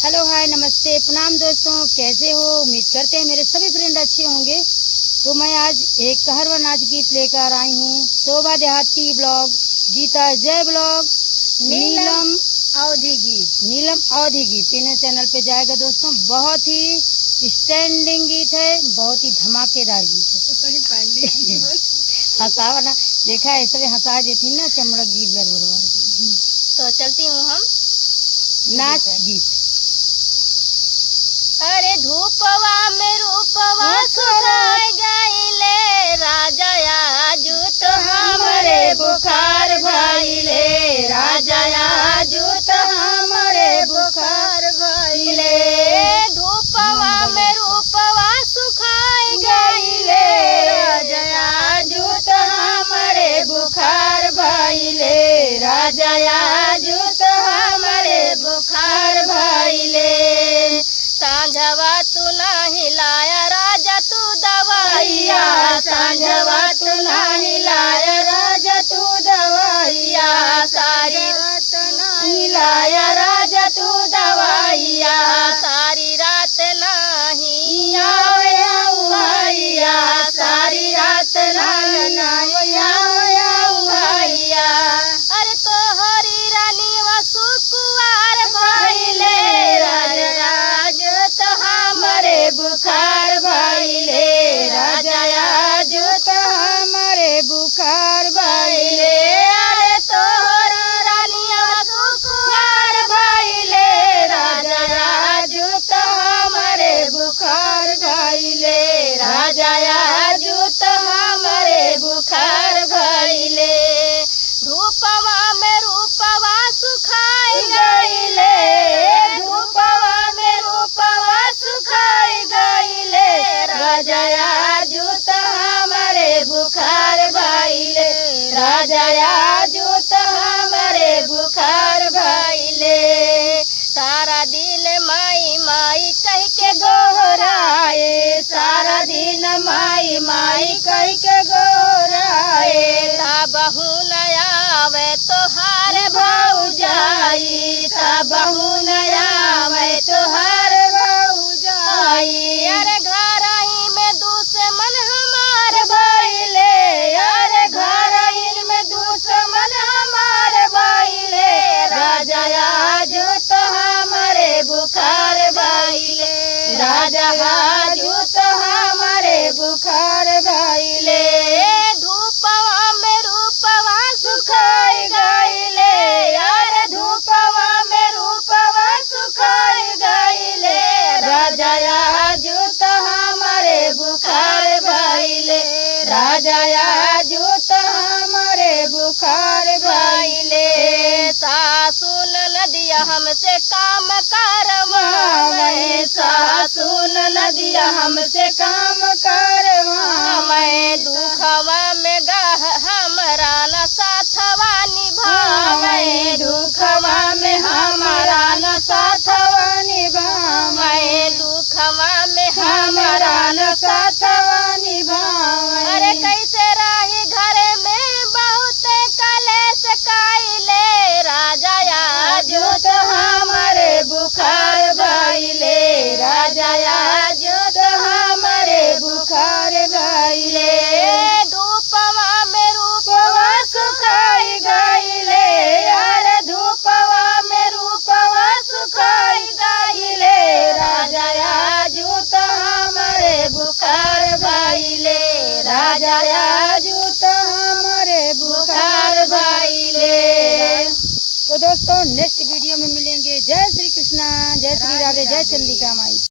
Hello hi नमस्ते प्रणाम दोस्तों, कैसे हो? उम्मीद करते हैं मेरे सभी फ्रेंड अच्छे होंगे। तो मैं आज एक कहरवा नाच गीत लेकर आई हूँ। शोभा देहाती ब्लॉग, गीता जय ब्लॉग, नीलम अवधि गीत तीनों चैनल पे जाएगा दोस्तों। बहुत ही स्टैंडिंग गीत है, बहुत ही धमाकेदार गीत है। हंसावा ना देखा है, सब हंसा देती ना चमड़क दी बरबरवा। तो चलती हूँ हम नाच गीत। अरे धूपवा में रूपवा सुखाए गईले राजा आजू तो हमरे बुखार भइले, राजा आजू तो हमरे बुखार भइले। धूपवा में रूपवा सुखाए गईले राजा आजू तो हमरे बुखार भइले, राजा आजू तो हमरे बुखार भइले। सांझवा तू नाही लाया राजा तू दवाइया, सांझवा तू नाही लाया राजा तू दवाइया, सारी रात नहीं लाया राजा तू दवाइया, सारी रात नहीं आया भैया, सारी रात नहीं आया भैया। अरे तो हरी रानी वसु कुवार भइले राजा बुखार भइले, राजा आजू तो हमरे बुखार भइले। अरे तोहर रानिया सुकुवार भइले राजा आजू तो हमरे बुखार भइले, राजा आजू तो हमरे बुखार भइले। धूपवा में रूपवा सुखाई गईले, धूपवा में रूपवा सुखाई गईले, राजा आजू तो हमरे बुखार भइले, राजा आजू तो हमरे बुखार भइले। सारा दिन माई माई कह के गोहराए, सारा दिन माई माई कह के गोहराए। ता बहू न आवे तोहार भौजाई, ता बहू न आवे तोहार भौजाई। अरे घर ही में दुश्मन हमार भइले, अरे घर ही में दुश्मन हमार भइले, राजा आजू तो हमरे बुखार भइले, राजा आजू तो हमरे बुखार भइले। धूपवा में रूपवा सुखाई गईले, अरे धूपवा में रूपवा सुखाई गईले, राजा आजू तो हमरे बुखार भइले, राजा आजू तो हमरे बुखार भइले। सासू नदिया हमसे काम करवावे, सासू नदिया हमसे काम करवावे। दुखवा में गह हमरा न साथवा निभावे, दुखवा में हमारा न साथवा निभावे, दुखवा में हमारा न साथवा निभावे। अरे कैसे रही घर में बहुत कलेश काइले, राजा आजू तो हमरे बुखार भइले, राजा आजू तो हमरे बुखार भइले। धूपवा में रूपवा सुखाई गईले, अरे धूपवा में रूपवा सुखाई गईले, राजा आजू तो हमरे बुखार भइले, राजा आजू तो हमरे बुखार भइले। तो दोस्तों नेक्स्ट वीडियो में मिलेंगे। जय श्री कृष्णा, जय श्री राधे, जय चंडिका माई।